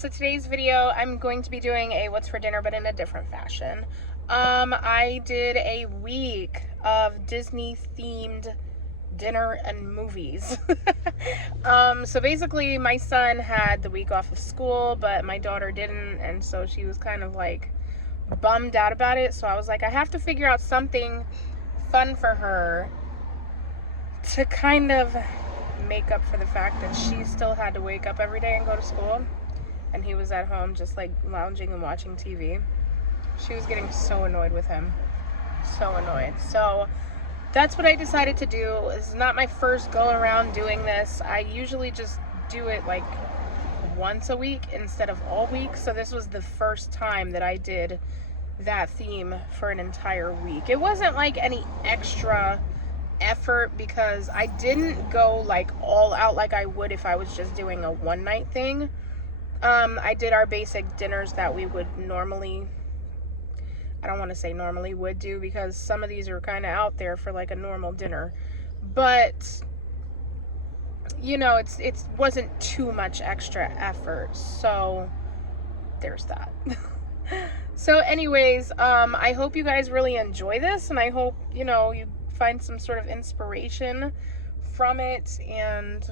So today's video, I'm going to be doing a what's for dinner, but in a different fashion. I did a week of Disney themed dinner and movies. So basically my son had the week off of school, but my daughter didn't, and so she was kind of like bummed out about it. So I was like, I have to figure out something fun for her to kind of make up for the fact that she still had to wake up every day and go to school, and he was at home just like lounging and watching TV. She was getting so annoyed with him. So annoyed. So that's what I decided to do. It's not my first go around doing this. I usually just do it like once a week instead of all week. So this was the first time that I did that theme for an entire week. It wasn't like any extra effort because I didn't go like all out like I would if I was just doing a one night thing. I did our basic dinners that we would normally, I don't want to say normally would do, because some of these are kind of out there for like a normal dinner, but you know, it wasn't too much extra effort, so there's that. So anyways, I hope you guys really enjoy this, and I hope, you know, you find some sort of inspiration from it, and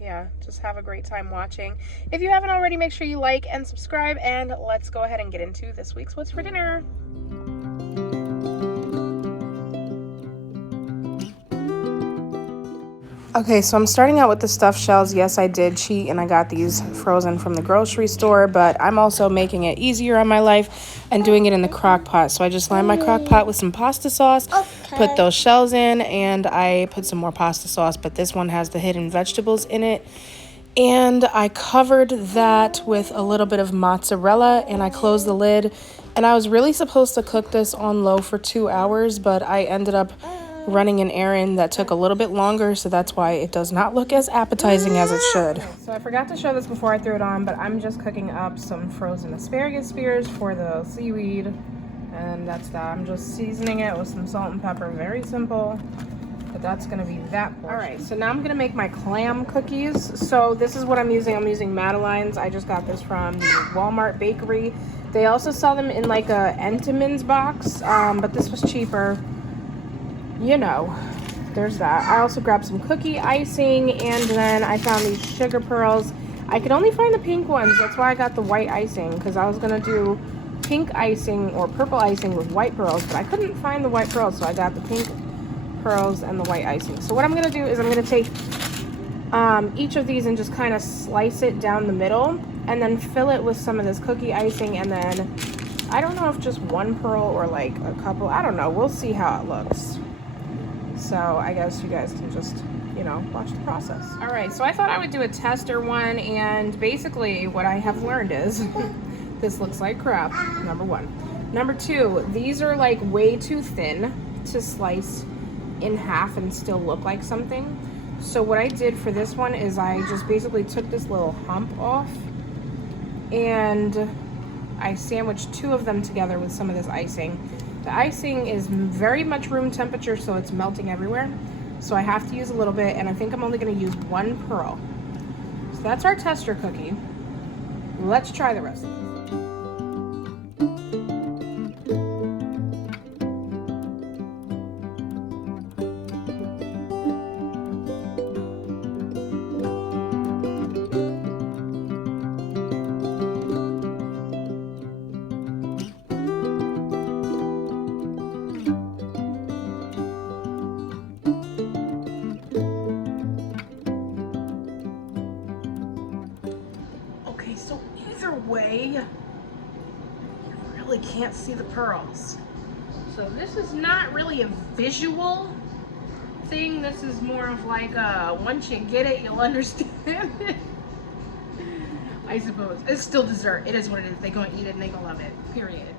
yeah, just have a great time watching. If you haven't already, make sure you like and subscribe, and let's go ahead and get into this week's What's for Dinner. Okay, so I'm starting out with the stuffed shells. Yes, I did cheat and I got these frozen from the grocery store, but I'm also making it easier on my life and doing it in the crock pot. So I just lined my crock pot with some pasta sauce, put those shells in, and I put some more pasta sauce, but this one has the hidden vegetables in it. And I covered that with a little bit of mozzarella, and I closed the lid. And I was really supposed to cook this on low for 2 hours, but I ended up running an errand that took a little bit longer, so that's why it does not look as appetizing as it should. So I forgot to show this before I threw it on, but I'm just cooking up some frozen asparagus spears for the seaweed, and that's that. I'm just seasoning it with some salt and pepper. Very simple, but that's gonna be that portion. All right, so now I'm gonna make my clam cookies. So this is what I'm using. I'm using Madeline's. I just got this from the Walmart bakery. They also sell them in like a Entenmann's box, but this was cheaper. You know, there's that. I also grabbed some cookie icing, and then I found these sugar pearls. I could only find the pink ones. That's why I got the white icing, because I was gonna do pink icing or purple icing with white pearls, but I couldn't find the white pearls, so I got the pink pearls and the white icing. So what I'm gonna do is I'm gonna take each of these and just kind of slice it down the middle, and then fill it with some of this cookie icing, and then I don't know if just one pearl or like a couple. I don't know. We'll see how it looks. So I guess you guys can just, you know, watch the process. All right, so I thought I would do a tester one, and basically what I have learned is this looks like crap, number one. Number two, these are like way too thin to slice in half and still look like something. So what I did for this one is I just basically took this little hump off, and I sandwiched two of them together with some of this icing. The icing is very much room temperature, so it's melting everywhere. So I have to use a little bit, and I think I'm only gonna use one pearl. So that's our tester cookie. Let's try the rest of it. So either way, you really can't see the pearls. So this is not really a visual thing. This is more of like a, once you get it, you'll understand it. I suppose. It's still dessert. It is what it is. They're going to eat it and they're going to love it. Period.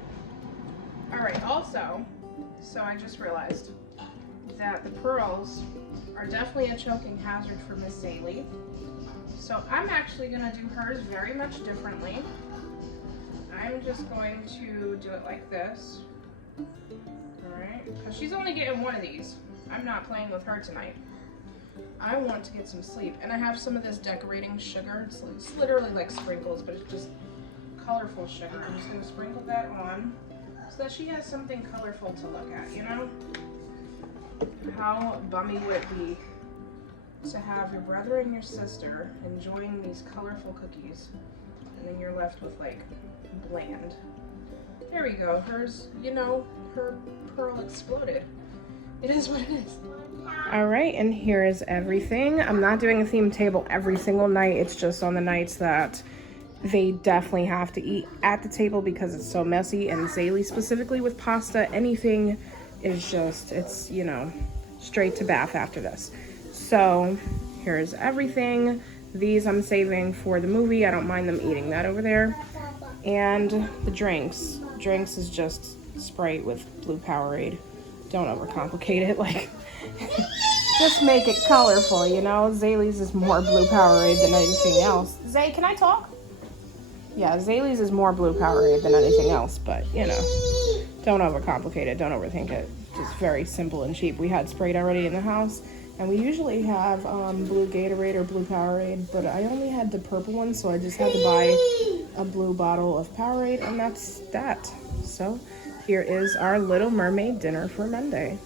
All right, also, so I just realized that the pearls are definitely a choking hazard for Miss Zaylee. So I'm actually gonna do hers very much differently. I'm just going to do it like this. All right, because she's only getting one of these. I'm not playing with her tonight. I want to get some sleep. And I have some of this decorating sugar. It's literally like sprinkles, but it's just colorful sugar. I'm just gonna sprinkle that on so that she has something colorful to look at, you know? How bummy would it be to have your brother and your sister enjoying these colorful cookies, and then you're left with like bland. There we go. Hers, you know, her pearl exploded. It is what it is. All right, and here is everything. I'm not doing a theme table every single night. It's just on the nights that they definitely have to eat at the table because it's so messy. And Zaylee specifically with pasta, anything is just, it's, you know, straight to bath after this. So here's everything. These I'm saving for the movie. I don't mind them eating that over there. And the drinks. Drinks is just Sprite with blue Powerade. Don't overcomplicate it. Like, just make it colorful, you know? Zaylee's is more blue Powerade than anything else. Zay, can I talk? Yeah, Zaylee's is more blue Powerade than anything else, but, you know, don't overcomplicate it. Don't overthink it. Just very simple and cheap. We had Sprite already in the house, and we usually have blue Gatorade or blue Powerade, but I only had the purple one, so I just had to buy a blue bottle of Powerade, and that's that. So here is our Little Mermaid dinner for Monday.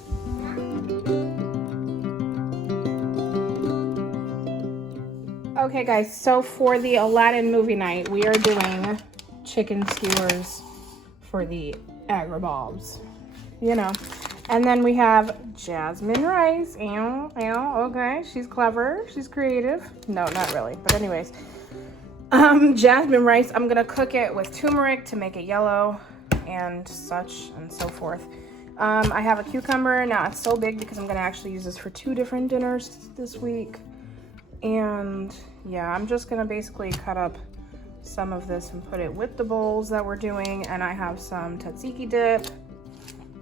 Okay guys, so for the Aladdin movie night, we are doing chicken skewers for the agrabobs, you know. And then we have Jasmine Rice. Okay, she's clever, she's creative. No, not really, but anyways. Jasmine Rice, I'm gonna cook it with turmeric to make it yellow and such and so forth. I have a cucumber. Now it's so big because I'm gonna actually use this for 2 different dinners this week. And yeah, I'm just gonna basically cut up some of this and put it with the bowls that we're doing. And I have some tzatziki dip.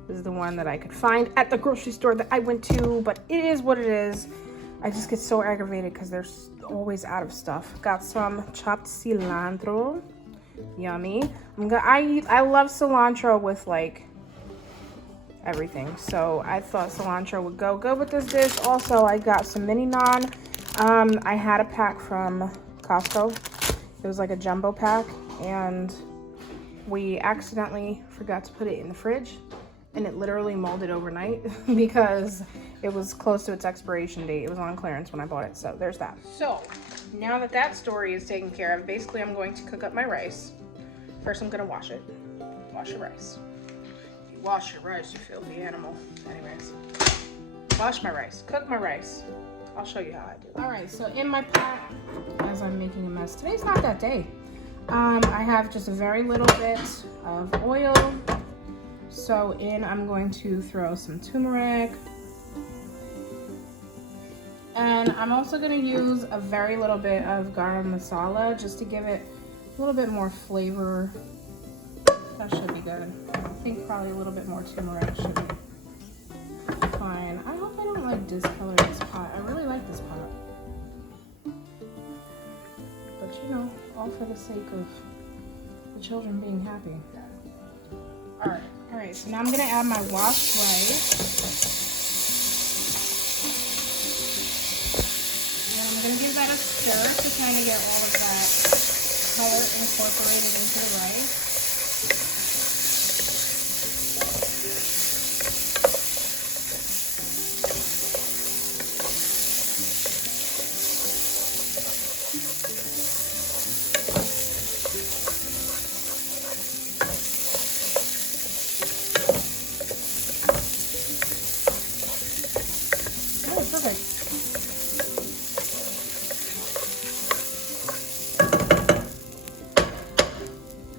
This is the one that I could find at the grocery store that I went to, but it is what it is. I just get so aggravated because they're always out of stuff. Got some chopped cilantro, yummy. I love cilantro with like everything, so I thought cilantro would go good with this dish. Also, I got some mini naan. I had a pack from Costco. It was like a jumbo pack, and we accidentally forgot to put it in the fridge, and it literally molded overnight because it was close to its expiration date. It was on clearance when I bought it, so there's that. So now that that story is taken care of, basically I'm going to cook up my rice. First I'm gonna wash it. Wash your rice. You wash your rice, you filthy animal. Anyways, wash my rice, cook my rice. I'll show you how I do it. All right, so in my pot, as I'm making a mess, today's not that day. I have just a very little bit of oil. So I'm going to throw some turmeric. And I'm also gonna use a very little bit of garam masala just to give it a little bit more flavor. That should be good. I think probably a little bit more turmeric should be fine. I hope I don't like discolor this pot. I really like this pot. But you know, all for the sake of the children being happy. Alright, so now I'm gonna add my washed rice. And I'm gonna give that a stir to kind of get all of that color incorporated into the rice.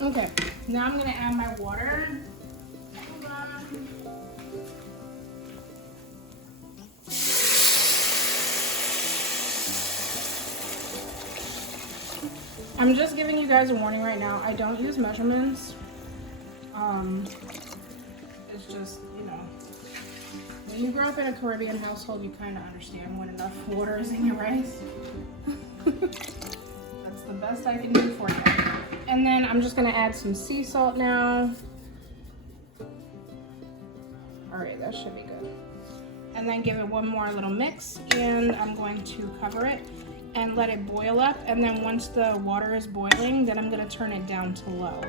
Okay, now I'm gonna add my water. I'm just giving you guys a warning right now. I don't use measurements. It's just, you know, when you grow up in a Caribbean household, you kind of understand when enough water is in your rice. That's the best I can do for you. And then I'm just gonna add some sea salt now. All right, that should be good. and then give it one more little mix, and I'm going to cover it and let it boil up, and then once the water is boiling, then I'm gonna turn it down to low.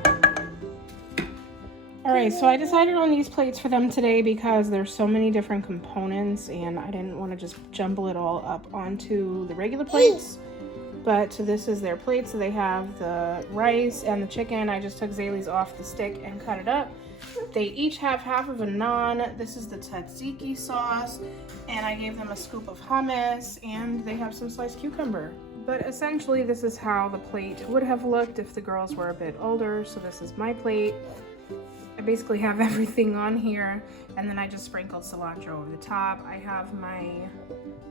All right, so I decided on these plates for them today because there's so many different components and I didn't want to just jumble it all up onto the regular plates. But this is their plate, so they have the rice and the chicken. I just took Zaylee's off the stick and cut it up. They each have half of a naan. This is the tzatziki sauce, and I gave them a scoop of hummus, and they have some sliced cucumber. But essentially, this is how the plate would have looked if the girls were a bit older. So this is my plate. I basically have everything on here, and then I just sprinkled cilantro over the top. I have my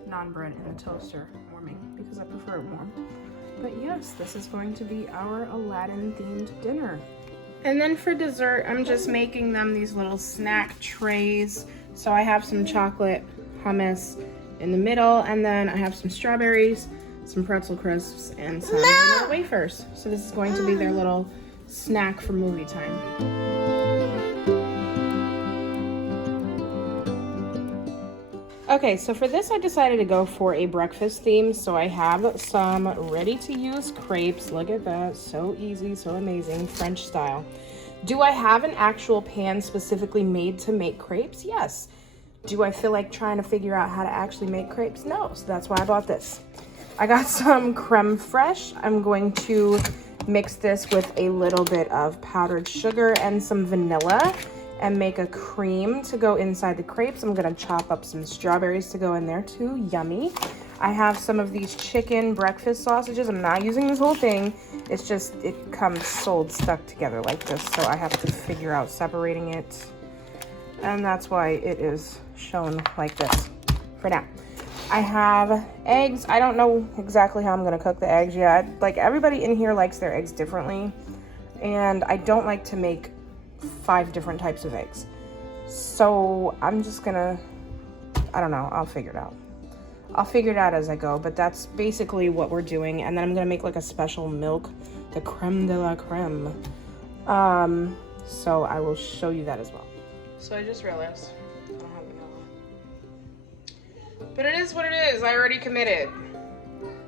naan bread in the toaster warming because I prefer it warm. But yes, this is going to be our Aladdin themed dinner. And then for dessert, I'm just making them these little snack trays. So I have some chocolate hummus in the middle, and then I have some strawberries, some pretzel crisps, and some vanilla wafers. So this is going to be their little snack for movie time. Okay, so for this I decided to go for a breakfast theme. So I have some ready-to-use crepes. Look at that, so easy, so amazing, French style. Do I have an actual pan specifically made to make crepes? Yes. Do I feel like trying to figure out how to actually make crepes? No, so that's why I bought this. I got some creme fraiche. I'm going to mix this with a little bit of powdered sugar and some vanilla and make a cream to go inside the crepes. I'm gonna chop up some strawberries to go in there too, yummy. I have some of these chicken breakfast sausages. I'm not using this whole thing. It's just, it comes sold stuck together like this, so I have to figure out separating it. And that's why it is shown like this for now. I have eggs. I don't know exactly how I'm gonna cook the eggs yet. Like, everybody in here likes their eggs differently, and I don't like to make 5 different types of eggs. So I'm just gonna, I don't know, I'll figure it out. I'll figure it out as I go, but that's basically what we're doing. And then I'm gonna make like a special milk, the creme de la creme. So I will show you that as well. So I just realized I don't have vanilla. But it is what it is. I already committed.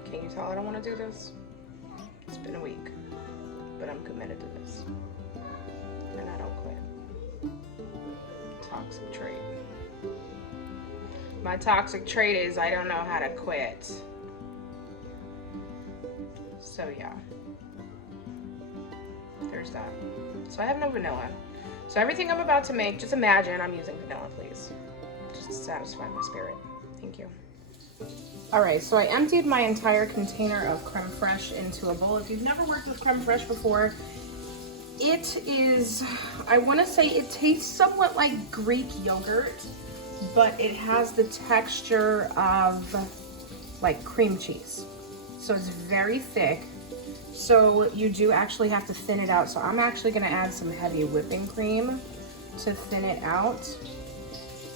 Can you tell I don't want to do this? It's been a week, but I'm committed to this. And I don't quit. Toxic trait. My toxic trait is I don't know how to quit. So yeah. There's that. So I have no vanilla. So everything I'm about to make, just imagine I'm using vanilla, please. Just to satisfy my spirit. Thank you. Alright, so I emptied my entire container of creme fraiche into a bowl. If you've never worked with creme fraiche before, it is, I want to say it tastes somewhat like Greek yogurt, but it has the texture of like cream cheese. So it's very thick. So you do actually have to thin it out. So I'm actually going to add some heavy whipping cream to thin it out.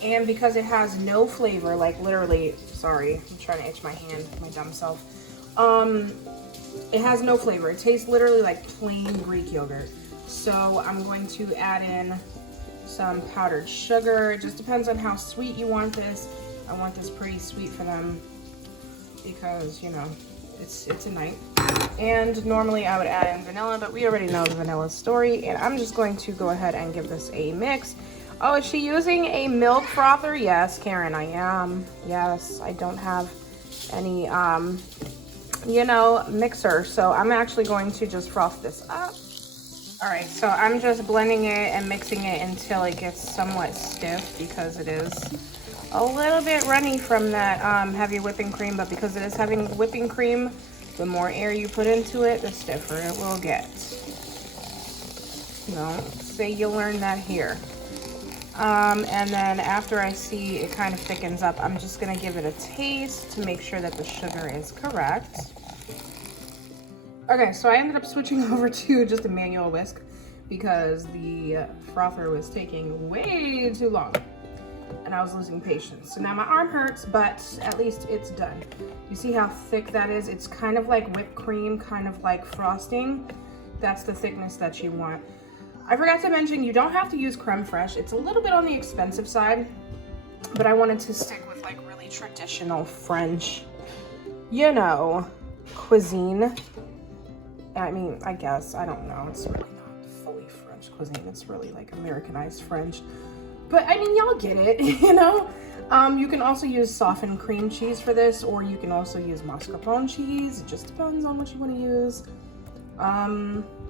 And because it has no flavor, like literally, sorry, I'm trying to itch my hand, my dumb self. It has no flavor. It tastes literally like plain Greek yogurt. So I'm going to add in some powdered sugar. It just depends on how sweet you want this. I want this pretty sweet for them because, you know, it's a night. And normally I would add in vanilla, but we already know the vanilla story. And I'm just going to go ahead and give this a mix. Oh, is she using a milk frother? Yes, Karen, I am. Yes, I don't have any, you know, mixer. So I'm actually going to just froth this up. All right, so I'm just blending it and mixing it until it gets somewhat stiff because it is a little bit runny from that heavy whipping cream, but because it is having whipping cream, the more air you put into it, the stiffer it will get. Don't say you learned that here. And then after I see it kind of thickens up, I'm just gonna give it a taste to make sure that the sugar is correct. Okay, so I ended up switching over to just a manual whisk because the frother was taking way too long and I was losing patience. So now my arm hurts, but at least it's done. You see how thick that is? It's kind of like whipped cream, kind of like frosting. That's the thickness that you want. I forgot to mention, you don't have to use creme fraiche. It's a little bit on the expensive side. but I wanted to stick with like really traditional French, you know, cuisine. I mean, I guess, I don't know, it's really not fully French cuisine, it's really like Americanized French. But I mean, y'all get it, you know? You can also use softened cream cheese for this, or you can also use mascarpone cheese. It just depends on what you want to use.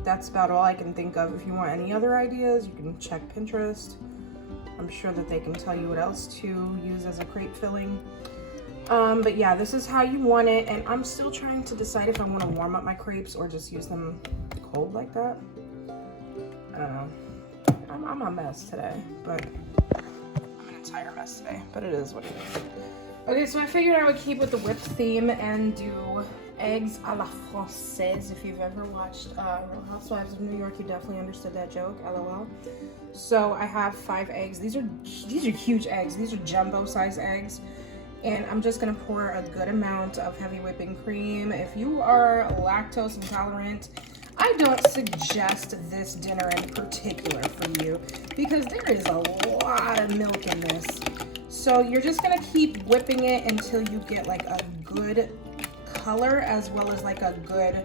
That's about all I can think of. If you want any other ideas, you can check Pinterest. I'm sure that they can tell you what else to use as a crepe filling. But yeah, this is how you want it, and I'm still trying to decide if I want to warm up my crepes or just use them cold like that. I don't know. I'm a mess today, but I'm an entire mess today, but it is what it is. Okay, so I figured I would keep with the whipped theme and do eggs a la française. If you've ever watched Real Housewives of New York, you definitely understood that joke, LOL. So I have 5 eggs. These are huge eggs. These are jumbo size eggs. And I'm just gonna pour a good amount of heavy whipping cream. If you are lactose intolerant, I don't suggest this dinner in particular for you because there is a lot of milk in this. So you're just gonna keep whipping it until you get like a good color as well as like a good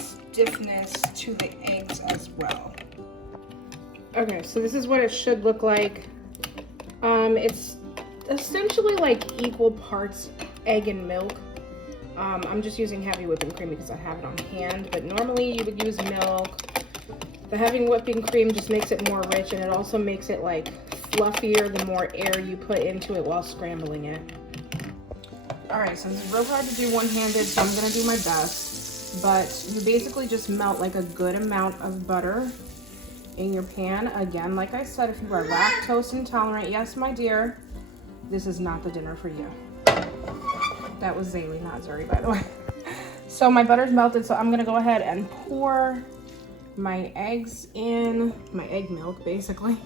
stiffness to the eggs as well. Okay, so this is what it should look like. It's essentially like equal parts egg and milk. I'm just using heavy whipping cream because I have it on hand, but normally you would use milk. The heavy whipping cream just makes it more rich, and it also makes it like fluffier the more air you put into it while scrambling it. All right, so it's real hard to do one-handed, so I'm gonna do my best. But you basically just melt like a good amount of butter in your pan. Again, like I said, if you are lactose intolerant, yes, my dear, this is not the dinner for you. That was Zaylee, not Zuri, by the way. So my butter's melted, so I'm gonna go ahead and pour my eggs in, my egg milk, basically.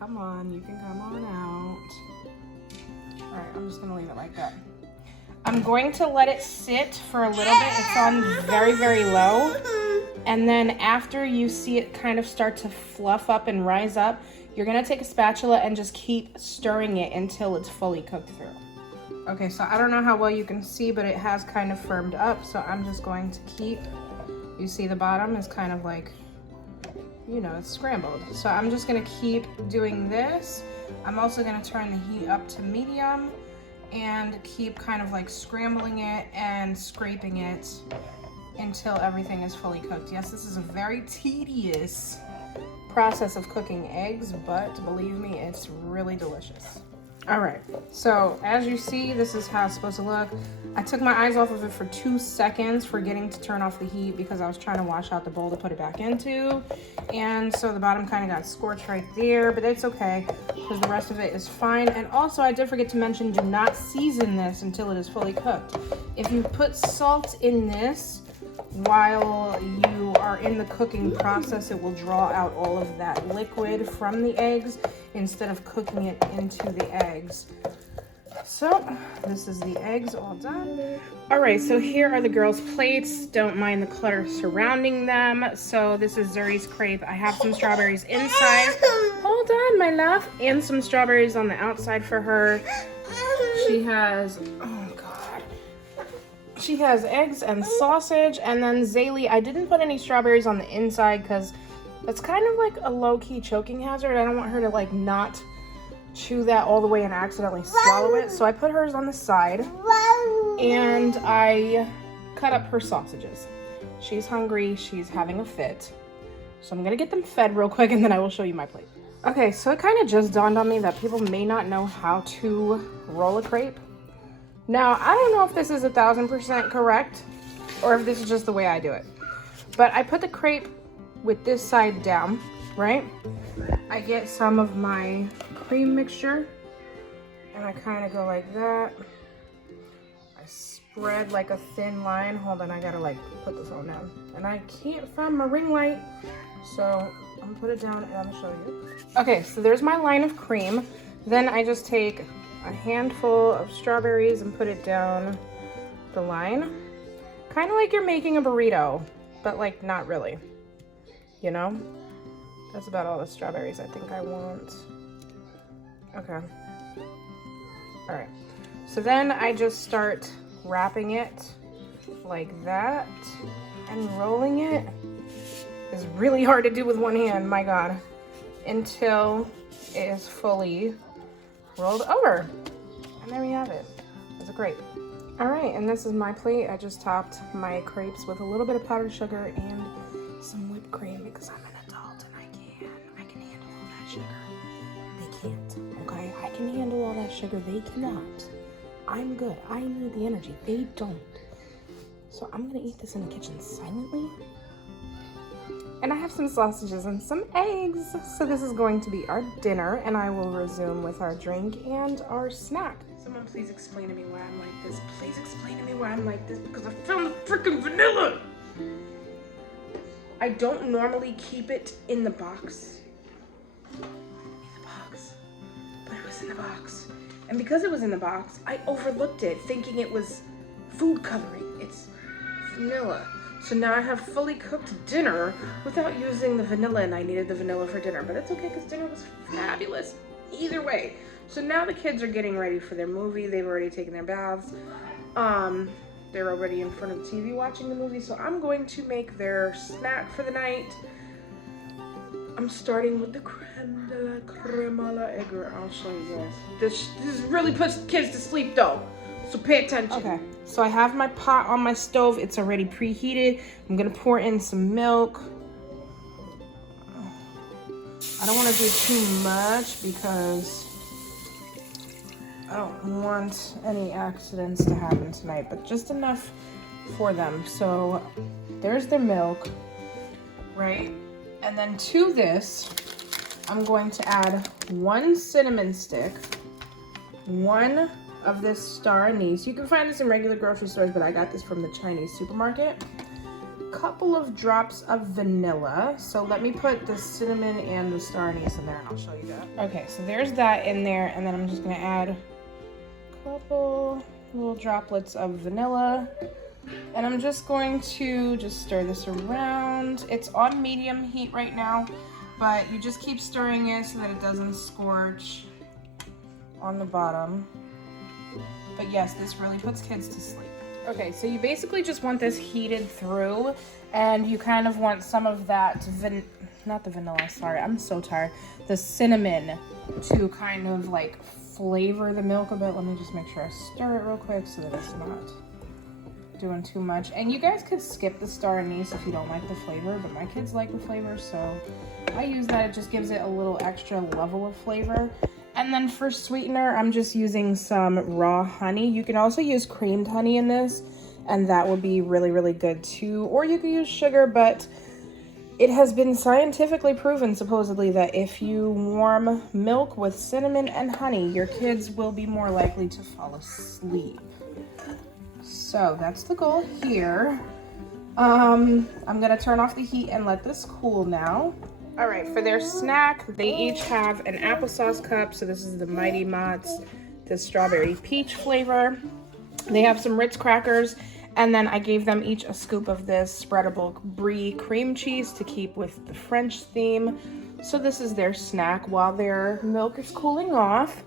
Come on, you can come on out. All right, I'm just gonna leave it like that. I'm going to let it sit for a little bit. It's on very, very low. And then after you see it kind of start to fluff up and rise up, you're gonna take a spatula and just keep stirring it until it's fully cooked through. Okay, so I don't know how well you can see, but it has kind of firmed up. So I'm just going to keep, you see the bottom is kind of like, you know, it's scrambled. So I'm just gonna keep doing this. I'm also gonna turn the heat up to medium and keep kind of like scrambling it and scraping it until everything is fully cooked. Yes, this is a very tedious process of cooking eggs, but believe me, it's really delicious. All right, so as you see, this is how it's supposed to look. I took my eyes off of it for 2 seconds, forgetting to turn off the heat because I was trying to wash out the bowl to put it back into. And so the bottom kind of got scorched right there, but it's okay because the rest of it is fine. And also I did forget to mention, do not season this until it is fully cooked. If you put salt in this while you are in the cooking process, it will draw out all of that liquid from the eggs instead of cooking it into the eggs. So this is the eggs all done. All right, so here are the girls' plates. Don't mind the clutter surrounding them. So this is Zuri's crepe. I have some strawberries inside. Hold on, my love. And some strawberries on the outside for her. She has, oh God. She has eggs and sausage. And then Zaylee, I didn't put any strawberries on the inside because that's kind of like a low-key choking hazard. I don't want her to like not chew that all the way and accidentally swallow it. So I put hers on the side and I cut up her sausages. She's hungry, she's having a fit. So I'm gonna get them fed real quick and then I will show you my plate. Okay, so it kind of just dawned on me that people may not know how to roll a crepe. Now, I don't know if this is 1000% correct or if this is just the way I do it. But I put the crepe with this side down, right? I get some of my cream mixture and I kind of go like that. I spread like a thin line. Hold on, I gotta like put the phone down. And I can't find my ring light, so I'm gonna put it down and I'm gonna show you. Okay, so there's my line of cream. Then I just take a handful of strawberries and put it down the line. Kind of like you're making a burrito, but like not really, you know? That's about all the strawberries I think I want. Okay. All right. So then I just start wrapping it like that and rolling it. It's really hard to do with one hand, my God, until it is fully rolled over. And there we have it. It's a crepe. All right, and this is my plate. I just topped my crepes with a little bit of powdered sugar and some whipped cream because I'm an adult and I can handle all that sugar. They can't, okay? I can handle all that sugar. They cannot. I'm good. I need the energy. They don't. So I'm gonna eat this in the kitchen silently. And I have some sausages and some eggs. So this is going to be our dinner, and I will resume with our drink and our snack. Someone please explain to me why I'm like this. Please explain to me why I'm like this, because I found the freaking vanilla. I don't normally keep it in the box. But it was in the box. And because it was in the box, I overlooked it, thinking it was food coloring. It's vanilla. So now I have fully cooked dinner without using the vanilla, and I needed the vanilla for dinner. But it's okay, because dinner was fabulous either way. So now the kids are getting ready for their movie. They've already taken their baths. They're already in front of the TV watching the movie. So I'm going to make their snack for the night. I'm starting with the creme de la creme a la aigre. I'll show you guys. This really puts kids to sleep though. So pay attention. Okay, so I have my pot on my stove. It's already preheated. I'm gonna pour in some milk. I don't wanna do too much because I don't want any accidents to happen tonight, but just enough for them. So there's their milk, right? And then to this, I'm going to add 1 cinnamon stick, 1 of this star anise. You can find this in regular grocery stores, but I got this from the Chinese supermarket. Couple of drops of vanilla. So let me put the cinnamon and the star anise in there and I'll show you that. Okay, so there's that in there, and then I'm just gonna add couple little droplets of vanilla, and I'm just going to stir this around. It's on medium heat right now, but you just keep stirring it so that it doesn't scorch on the bottom. But yes, this really puts kids to sleep. Okay, so you basically just want this heated through, and you kind of want some of that not the vanilla, sorry, I'm so tired, the cinnamon to kind of like flavor the milk a bit. Let me just make sure I stir it real quick so that it's not doing too much. And you guys could skip the star anise if you don't like the flavor, but my kids like the flavor, so I use that. It just gives it a little extra level of flavor. And then for sweetener, I'm just using some raw honey. You can also use creamed honey in this, and that would be really, really good too. Or you could use sugar, but it has been scientifically proven, supposedly, that if you warm milk with cinnamon and honey, your kids will be more likely to fall asleep. So that's the goal here. I'm gonna turn off the heat and let this cool now. All right, for their snack, they each have an applesauce cup. So this is the Mighty Mott's, the strawberry peach flavor. They have some Ritz crackers, and then I gave them each a scoop of this spreadable brie cream cheese to keep with the French theme. So this is their snack while their milk is cooling off.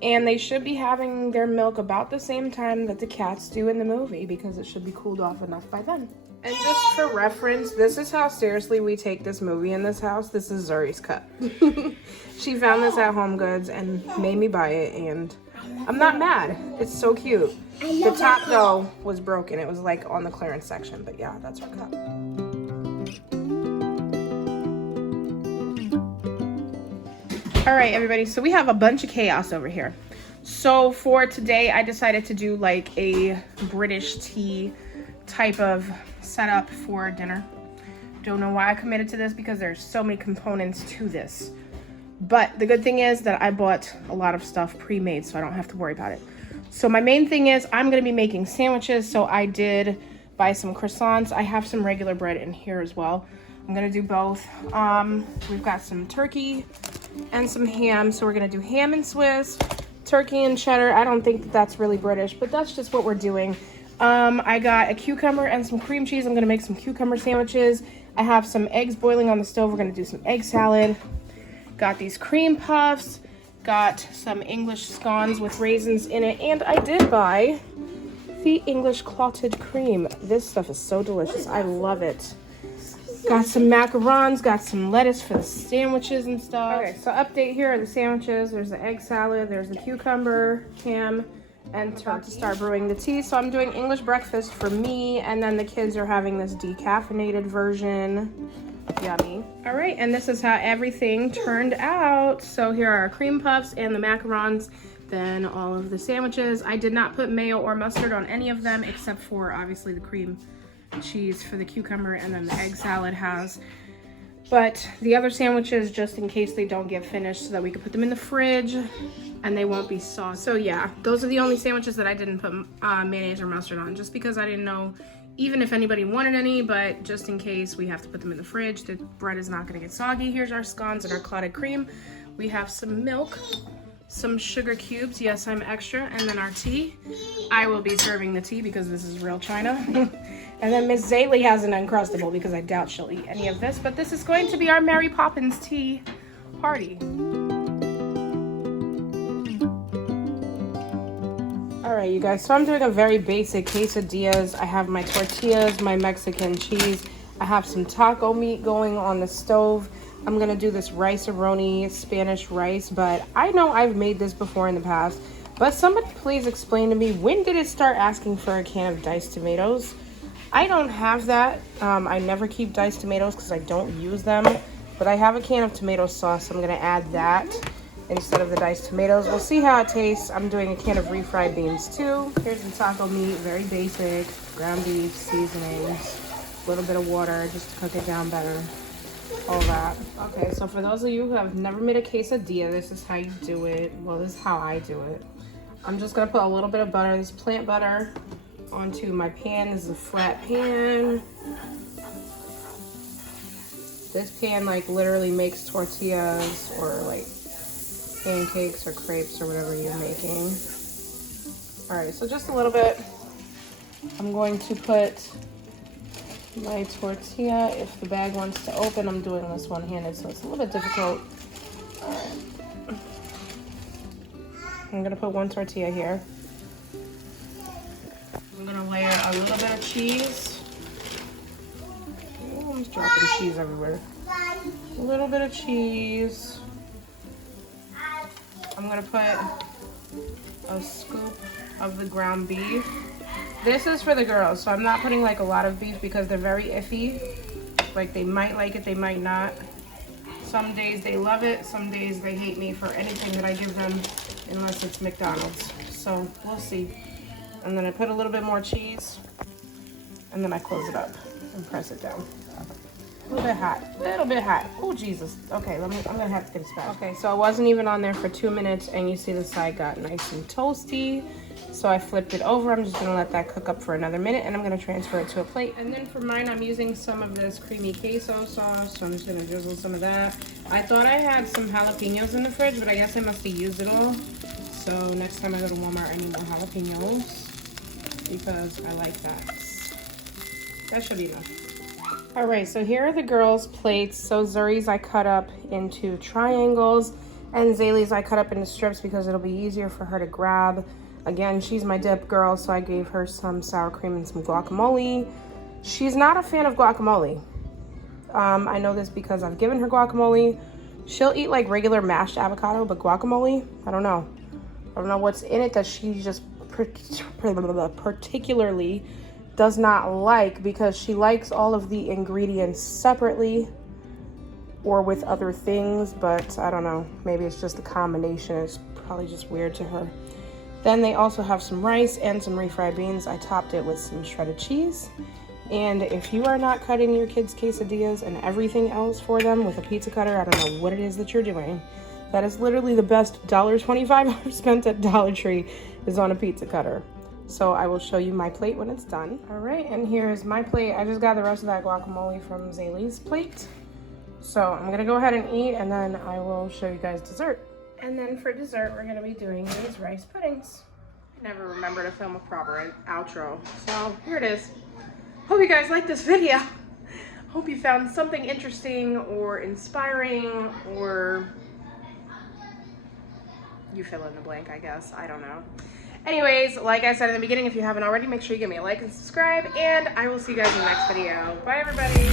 And they should be having their milk about the same time that the cats do in the movie, because it should be cooled off enough by then. And just for reference, this is how seriously we take this movie in this house. This is Zuri's cup. She found this at Home Goods and made me buy it, and I'm not mad. It's so cute. The top, though, was broken. It was like on the clearance section, but yeah, that's her cup. All right, everybody, so we have a bunch of chaos over here. So for today, I decided to do like a British tea type of setup for dinner. Don't know why I committed to this, because there's so many components to this. But the good thing is that I bought a lot of stuff pre-made, so I don't have to worry about it. So my main thing is I'm gonna be making sandwiches. So I did buy some croissants. I have some regular bread in here as well. I'm gonna do both. We've got some turkey and some ham. So we're gonna do ham and Swiss, turkey and cheddar. I don't think that that's really British, but that's just what we're doing. I got a cucumber and some cream cheese. I'm gonna make some cucumber sandwiches. I have some eggs boiling on the stove. We're gonna do some egg salad. Got these cream puffs, Got some English scones with raisins in it, and I did buy the English clotted cream. This stuff is so delicious. I love it. Got some macarons, got some lettuce for the sandwiches and stuff. Okay, so update, here are the sandwiches. There's the egg salad, there's the cucumber, ham, and about to start brewing the tea. So I'm doing English breakfast for me, and then the kids are having this decaffeinated version. Yummy. All right, and this is how everything turned out. So here are our cream puffs and the macarons, then all of the sandwiches. I did not put mayo or mustard on any of them except for obviously the cream cheese for the cucumber, and then the egg salad has. But the other sandwiches, just in case they don't get finished, so that we could put them in the fridge and they won't be sauced. So yeah, those are the only sandwiches that I didn't put mayonnaise or mustard on, just because I didn't know even if anybody wanted any, but just in case we have to put them in the fridge. The bread is not gonna get soggy. Here's our scones and our clotted cream. We have some milk, some sugar cubes, yes, I'm extra, and then our tea. I will be serving the tea because this is real China. And then Miss Zaylee has an Uncrustable because I doubt she'll eat any of this, but this is going to be our Mary Poppins tea party. All right, you guys, so I'm doing a very basic quesadillas. I have my tortillas, my Mexican cheese. I have some taco meat going on the stove. I'm gonna do this rice-a-roni Spanish rice, but I know I've made this before in the past, but somebody please explain to me, when did it start asking for a can of diced tomatoes? I don't have that. I never keep diced tomatoes because I don't use them, but I have a can of tomato sauce, so I'm gonna add that instead of the diced tomatoes. We'll see how it tastes. I'm doing a can of refried beans too. Here's the taco meat, very basic, ground beef, seasonings, a little bit of water just to cook it down better, all that. Okay, so for those of you who have never made a quesadilla, this is how you do it. Well, this is how I do it. I'm just gonna put a little bit of butter, this plant butter, onto my pan. This is a flat pan. This pan like literally makes tortillas or like pancakes or crepes or whatever you're making. All right, so just a little bit. I'm going to put my tortilla. If the bag wants to open, I'm doing this one-handed, so it's a little bit difficult. All right. I'm gonna put one tortilla here. I'm gonna layer a little bit of cheese. Oh, I'm dropping cheese everywhere. A little bit of cheese. I'm gonna put a scoop of the ground beef. This is for the girls, so I'm not putting like a lot of beef because they're very iffy. Like they might like it, they might not. Some days they love it, some days they hate me for anything that I give them unless it's McDonald's. So we'll see. And then I put a little bit more cheese and then I close it up and press it down. A little bit hot, a little bit hot. Oh, Jesus. Okay, I'm gonna have to get this back. Okay, so I wasn't even on there for 2 minutes and you see the side got nice and toasty. So I flipped it over. I'm just gonna let that cook up for another minute and I'm gonna transfer it to a plate. And then for mine, I'm using some of this creamy queso sauce. So I'm just gonna drizzle some of that. I thought I had some jalapenos in the fridge, but I guess I must have used it all. So next time I go to Walmart, I need more jalapenos because I like that. That should be enough. All right, so here are the girls' plates. So Zuri's I cut up into triangles and Zaylee's I cut up into strips because it'll be easier for her to grab. Again, she's my dip girl, so I gave her some sour cream and some guacamole. She's not a fan of guacamole. I know this because I've given her guacamole. She'll eat like regular mashed avocado, but guacamole, I don't know. I don't know what's in it that she just particularly does not like, because she likes all of the ingredients separately or with other things, but I don't know. Maybe it's just the combination. It's probably just weird to her. Then they also have some rice and some refried beans. I topped it with some shredded cheese. And if you are not cutting your kids' quesadillas and everything else for them with a pizza cutter, I don't know what it is that you're doing. That is literally the best $1.25 I've spent at Dollar Tree is on a pizza cutter. So I will show you my plate when it's done. All right, and here's my plate. I just got the rest of that guacamole from Zaylee's plate. So I'm gonna go ahead and eat, and then I will show you guys dessert. And then for dessert, we're gonna be doing these rice puddings. I never remember to film a proper outro, so here it is. Hope you guys like this video. Hope you found something interesting or inspiring or you fill in the blank, I guess. I don't know. Anyways, like I said in the beginning, if you haven't already, make sure you give me a like and subscribe, and I will see you guys in the next video. Bye, everybody.